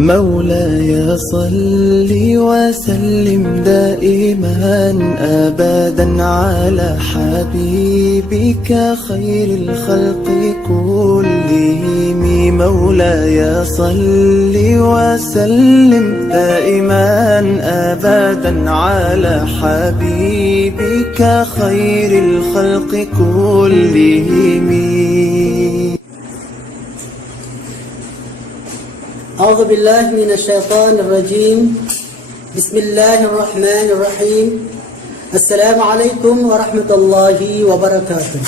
مولاي صل وسلم دائما أبدا على حبيبك خير الخلق كلهم. مولاي صل وسلم دائما أبدا على حبيبك خير الخلق كلهم. أعوذ بالله من الشيطان الرجيم. بسم الله الرحمن الرحيم. السلام عليكم ورحمة الله وبركاته.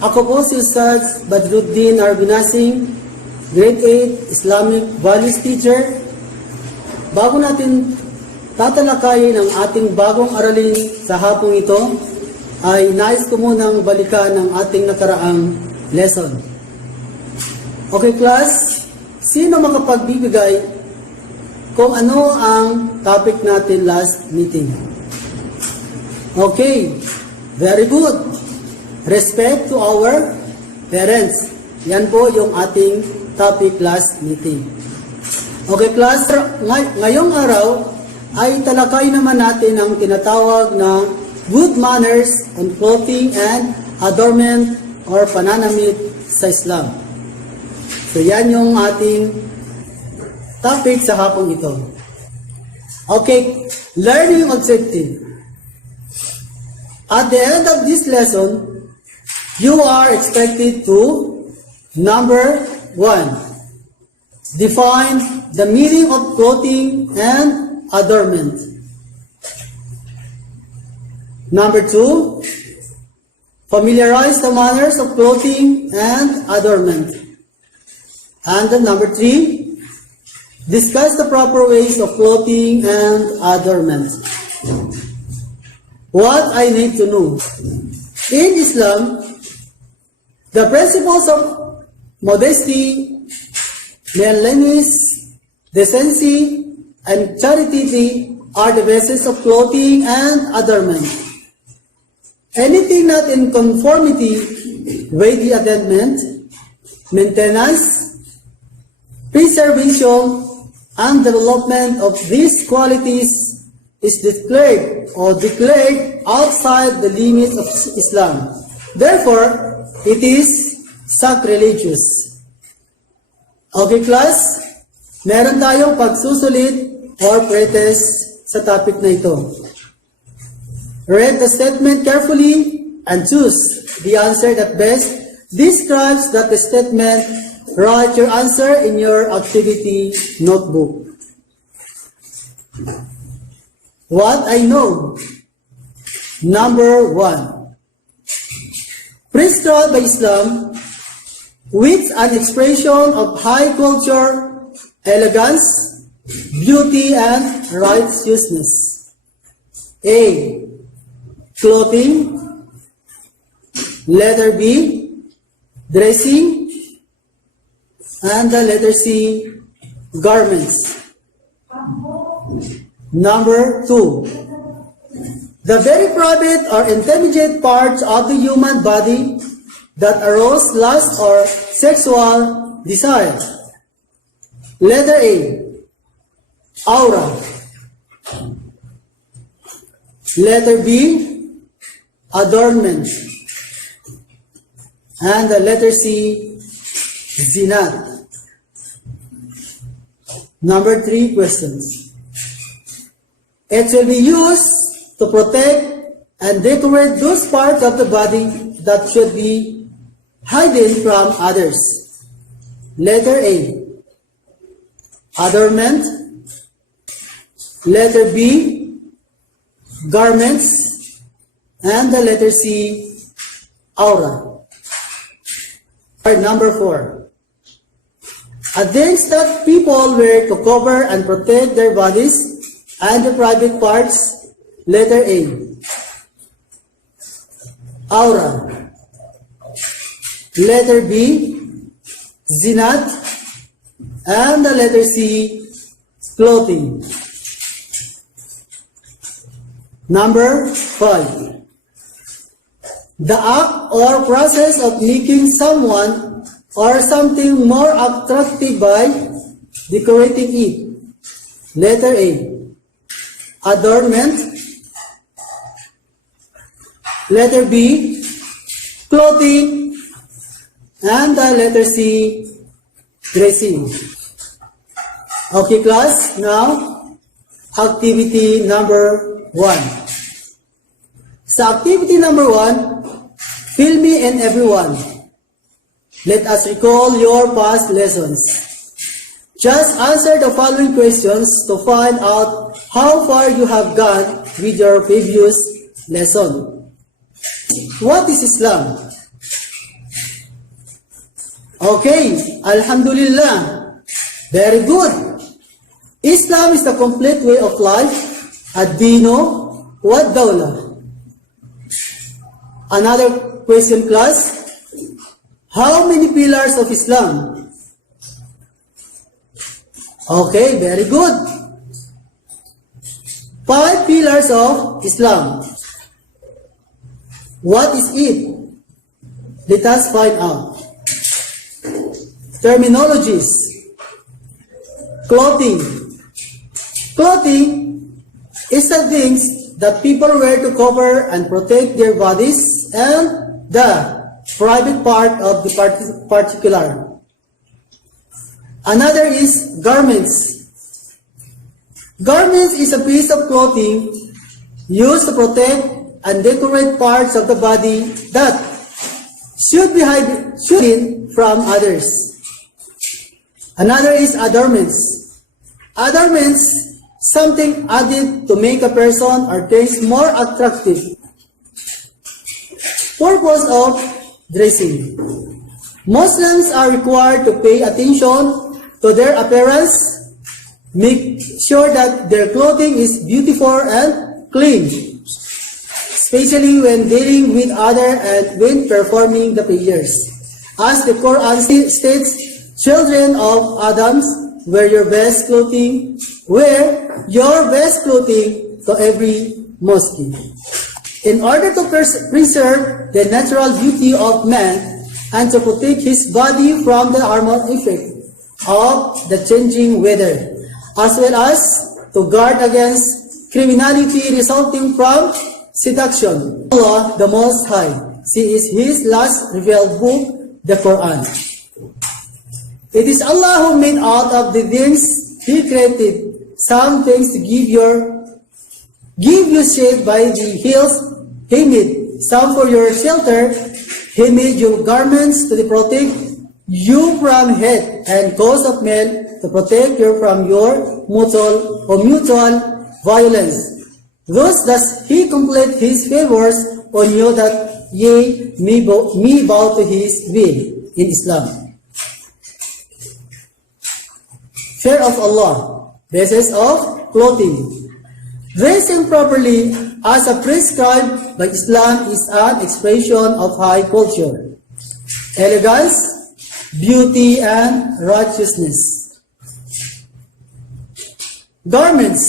Ako po si Ustaz Badruddin Arbinasing, Grade 8 Islamic Values Teacher. Bago natin tatalakayin ang ating bagong aralin sa hapong ito, ay nais ko munang balikan ang ating nakaraang lesson. Okay class, sino makapagbibigay kung ano ang topic natin last meeting? Okay, very good. Respect to our parents. Yan po yung ating topic last meeting. Okay class, ngayong araw ay talakay naman natin ang tinatawag na good manners on clothing and adornment or pananamit sa Islam. So yan yung ating topic sa hapong ito. Okay, learning objective. At the end of this lesson, you are expected to, number 1, define the meaning of clothing and adornment. Number 2, familiarize the manners of clothing and adornment. And then number 3, discuss the proper ways of clothing and adornment. What I need to know. In Islam, the principles of modesty, cleanliness, decency, and charity are the basis of clothing and adornment. Anything not in conformity with the adornment, maintenance, preservation, and development of these qualities is declared outside the limits of Islam. Therefore, it is sacrilegious. Okay class, meron tayong pagsusulit or pretest sa topic na ito. Read the statement carefully and choose the answer that best describes that the statement. Write your answer in your activity notebook. What I know. Number 1. Prescribed by Islam, with an expression of high culture, elegance, beauty, and righteousness. A. Clothing. Letter B. Dressing. And the letter C. Garments. Number 2. The very private or intermediate parts of the human body that arouse lust or sexual desire. Letter A. Aura. Letter B. Adornment. And the letter C. Zinat. Number 3 questions. It will be used to protect and decorate those parts of the body that should be hidden from others. Letter A. Adornment. Letter B. Garments. And the letter C. Aura. Number 4. Things that people wear to cover and protect their bodies and the private parts. Letter A. Aura. Letter B. Zinat. And the letter C. Clothing. Number 5. The act or process of making someone or something more attractive by decorating it. Letter A, adornment. Letter B, clothing. And letter C, dressing. Okay, class, now, activity number 1. Sa activity number 1, fill me and everyone. Let us recall your past lessons. Just answer the following questions to find out how far you have gone with your previous lesson. What is Islam? Okay, Alhamdulillah. Very good. Islam is the complete way of life. Ad-dino wa dawla. Another question, class. How many pillars of Islam? Okay, very good. 5 pillars of Islam. What is it? Let us find out. Terminologies. Clothing. Clothing is the things that people wear to cover and protect their bodies and the private part of the particular. Another is garments. Garments is a piece of clothing used to protect and decorate parts of the body that should be hidden from others. Another is adornments. Adornments, something added to make a person or things more attractive. Purpose of dressing. Muslims are required to pay attention to their appearance, make sure that their clothing is beautiful and clean, especially when dealing with others and when performing the prayers. As the Quran states, children of Adam, wear your best clothing to every mosque. In order to preserve the natural beauty of man and to protect his body from the harmful effect of the changing weather, as well as to guard against criminality resulting from seduction. Allah, the Most High, is His last revealed book, the Quran. It is Allah who made out of the things He created some things to give you shade by the hills. He made some for your shelter. He made you garments to protect you from heat and cause of men to protect you from your mutual violence. Thus does He complete His favors on you that ye may bow to His will in Islam. Fear of Allah, basis of clothing. Dressing properly as prescribed by Islam is an expression of high culture, elegance, beauty, and righteousness. Garments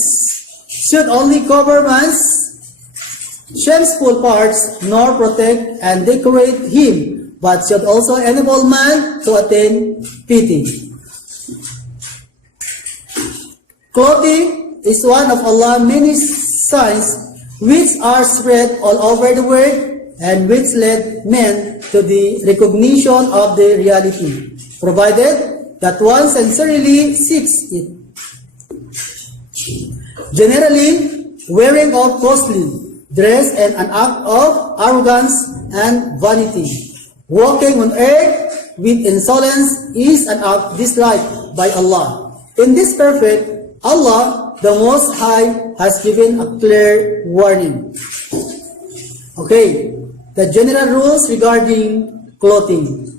should only cover man's shameful parts, nor protect and decorate him, but should also enable man to attain piety. Clothing is one of Allah's many signs which are spread all over the world and which led men to the recognition of the reality, provided that one sincerely seeks it. Generally, wearing of costly dress is an act of arrogance and vanity. Walking on earth with insolence is an act disliked by Allah. In this perfect, Allah, the Most High, has given a clear warning. Okay, the general rules regarding clothing.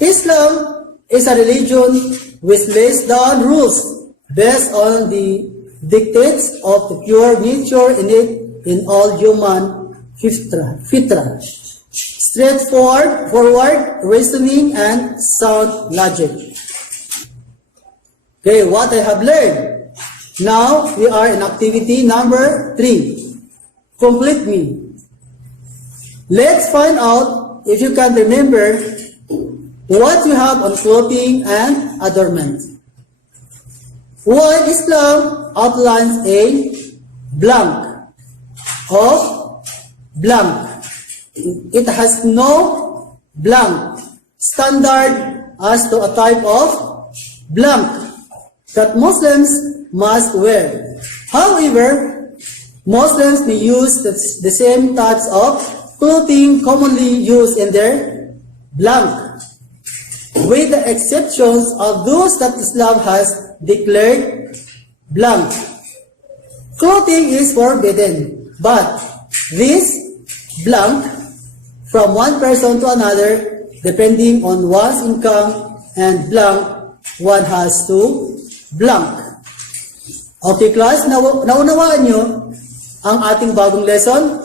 Islam is a religion which lays down rules based on the dictates of the pure nature innate in all human fitra. Straightforward reasoning and sound logic. Okay, what I have learned. Now, we are in activity number 3. Complete me. Let's find out if you can remember what you have on clothing and adornment. Why Islam outlines a blank of blank. It has no blank standard as to a type of blank that Muslims must wear. However, Muslims may use the same types of clothing commonly used in their blank, with the exceptions of those that Islam has declared blank. Clothing is forbidden, but this blank from one person to another depending on one's income and blank one has to blank. Okay class, naunawaan nyo ang ating bagong lesson?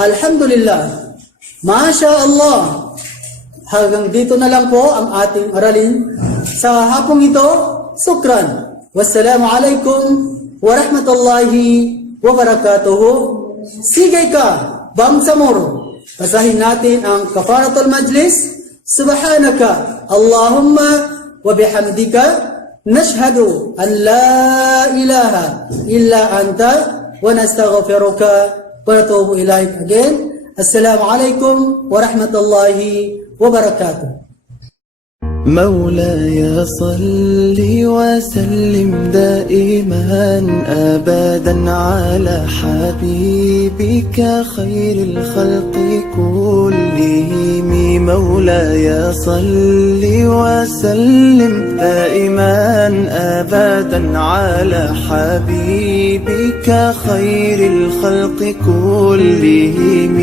Alhamdulillah. Masya Allah. Hanggang dito na lang po ang ating aralin sa hapong ito. Sukran. Wassalamualaikum warahmatullahi wabarakatuh. Sige ka, Bangsamoro. Basahin natin ang kafaratul majlis. Subhanaka Allahumma wa bihamdika nashhadu an la ilaha illa anta wa nastaghfiruka wa natubu ilaik. Again, Assalamualaikum warahmatullahi wabarakatuh. مولاي صل وسلم دائما أبدا على حبيبك خير الخلق كلهم. مولاي صل وسلم دائما أبدا على حبيبك خير الخلق كلهم.